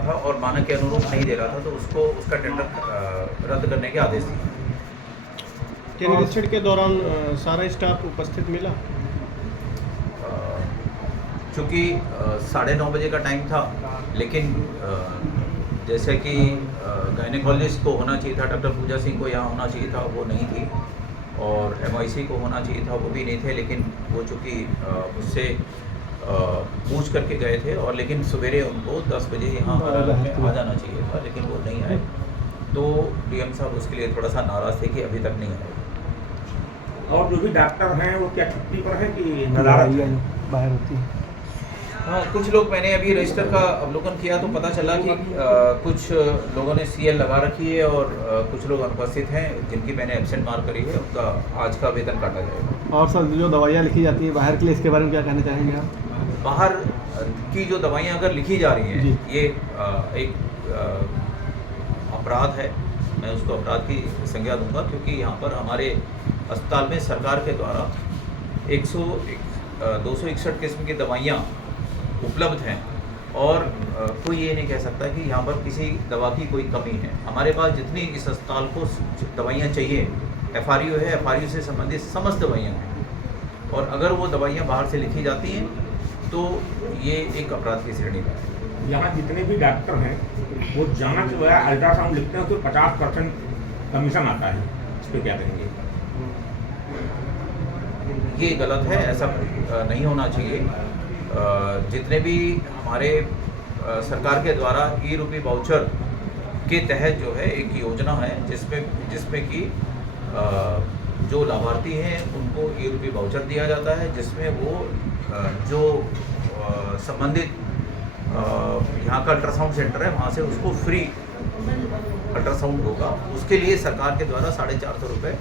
था और मानक के अनुरूप नहीं दे रहा था, तो उसको उसका टेंडर रद्द करने के आदेश दिए। निरीक्षण के दौरान सारा स्टाफ उपस्थित मिला। चूँकि 9:30 बजे का टाइम था, लेकिन जैसे कि गायनेकोलॉजिस्ट को होना चाहिए था, डॉक्टर पूजा सिंह को यहाँ होना चाहिए था, वो नहीं थी, और MIC को होना चाहिए था, वो भी नहीं थे। लेकिन वो चूँकि मुझसे पूछ करके गए थे, और लेकिन सवेरे उनको 10 बजे यहाँ अदालत में आ जाना चाहिए था, लेकिन वो नहीं आए। तो DM साहब उसके लिए थोड़ा सा नाराज़ थे कि अभी तक नहीं आए। और जो भी डॉक्टर हैं वो क्या छुट्टी पर हैं कि नदारत बाहर होती है? हाँ, कुछ लोग, मैंने अभी रजिस्टर का अवलोकन किया तो पता चला कि कुछ लोगों ने CL लगा रखी है, और कुछ लोग अनुपस्थित हैं जिनकी मैंने एब्सेंट मार्क करी है, उनका आज का वेतन काटा जाएगा। और सर, जो दवाइयाँ लिखी जाती है बाहर के लिए, इसके बारे में क्या कहना चाहेंगे आप? बाहर की जो दवाइयाँ अगर लिखी जा रही हैं, ये एक अपराध है। मैं उसको अपराध की संज्ञा दूंगा, क्योंकि यहाँ पर हमारे अस्पताल में सरकार के द्वारा 261 किस्म की दवाइयाँ उपलब्ध हैं, और कोई ये नहीं कह सकता कि यहाँ पर किसी दवा की कोई कमी है। हमारे पास जितनी इस अस्पताल को दवाइयाँ चाहिए, FRU है, FRU से संबंधित समस्त दवाइयाँ हैं, और अगर वो दवाइयाँ बाहर से लिखी जाती हैं तो ये एक अपराध की श्रेणी में है। यहाँ जितने भी डॉक्टर हैं वो जांच जो है अल्ट्रासाउंड लिखते हैं तो 50% कमीशन आता है, इस पर क्या करेंगे? ये गलत है, ऐसा नहीं होना चाहिए। जितने भी हमारे सरकार के द्वारा ई-रूपी वाउचर के तहत जो है एक योजना है, जिसमें कि जो लाभार्थी हैं उनको ई-रूपी वाउचर दिया जाता है, जिसमें वो जो संबंधित यहाँ का अल्ट्रासाउंड सेंटर है वहाँ से उसको फ्री अल्ट्रासाउंड होगा। उसके लिए सरकार के द्वारा 450 रुपये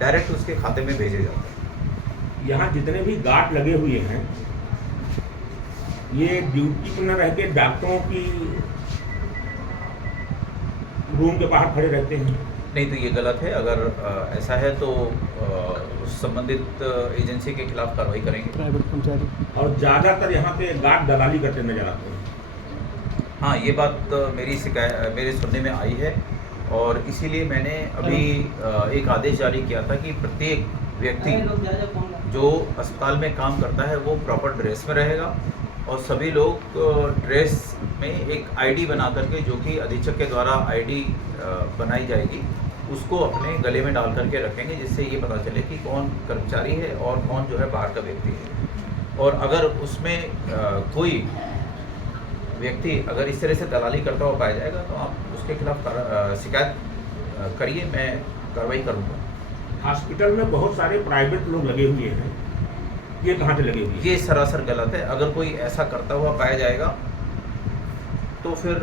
डायरेक्ट उसके खाते में भेजे जाते हैं। यहाँ जितने भी गार्ड लगे हुए हैं ये ड्यूटी पर न रह के डॉक्टरों की रूम के बाहर खड़े रहते हैं। नहीं, तो ये गलत है। अगर ऐसा है तो संबंधित एजेंसी के खिलाफ कार्रवाई करेंगे। प्राइवेट कर्मचारी और ज़्यादातर यहाँ पे गार्ड दलाली करते नजर आते हैं। हाँ, ये बात मेरे सुनने में आई है, और इसीलिए मैंने अभी एक आदेश जारी किया था कि प्रत्येक व्यक्ति जो अस्पताल में काम करता है वो प्रॉपर ड्रेस में रहेगा, और सभी लोग ड्रेस में एक ID बना करके, जो कि अधीक्षक के द्वारा ID बनाई जाएगी, उसको अपने गले में डाल करके रखेंगे, जिससे ये पता चले कि कौन कर्मचारी है और कौन जो है बाहर का व्यक्ति है। और अगर उसमें कोई व्यक्ति अगर इस तरह से दलाली करता हुआ पाया जाएगा तो आप उसके खिलाफ शिकायत करिए, मैं कार्रवाई करूँगा। हॉस्पिटल में बहुत सारे प्राइवेट लोग लगे हुए हैं, ये कहाँ से लगे हुए हैं? ये सरासर गलत है। अगर कोई ऐसा करता हुआ पाया जाएगा तो फिर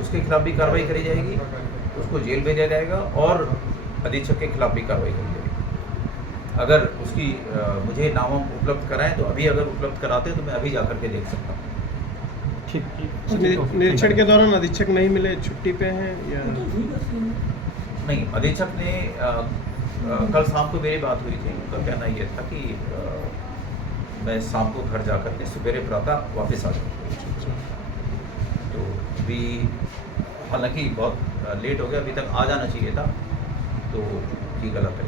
उसके खिलाफ भी कार्रवाई करी जाएगी, उसको जेल भेजा जाएगा, और अधीक्षक के खिलाफ भी कार्रवाई करी जाएगी। अगर उसकी मुझे नाम उपलब्ध कराएं तो अभी अगर उपलब्ध कराते तो मैं अभी जा करके देख सकता हूँ। ठीक। निरीक्षण के दौरान अधीक्षक नहीं मिले, छुट्टी पे हैं या नहीं? अधीक्षक ने कल शाम को मेरी बात हुई थी, उनका कहना ये था कि मैं शाम को घर जा कर के सवेरे प्रातः वापस आ जाऊँ। तो अभी हालांकि बहुत लेट हो गया, अभी तक आ जाना चाहिए था, तो ये गलत है।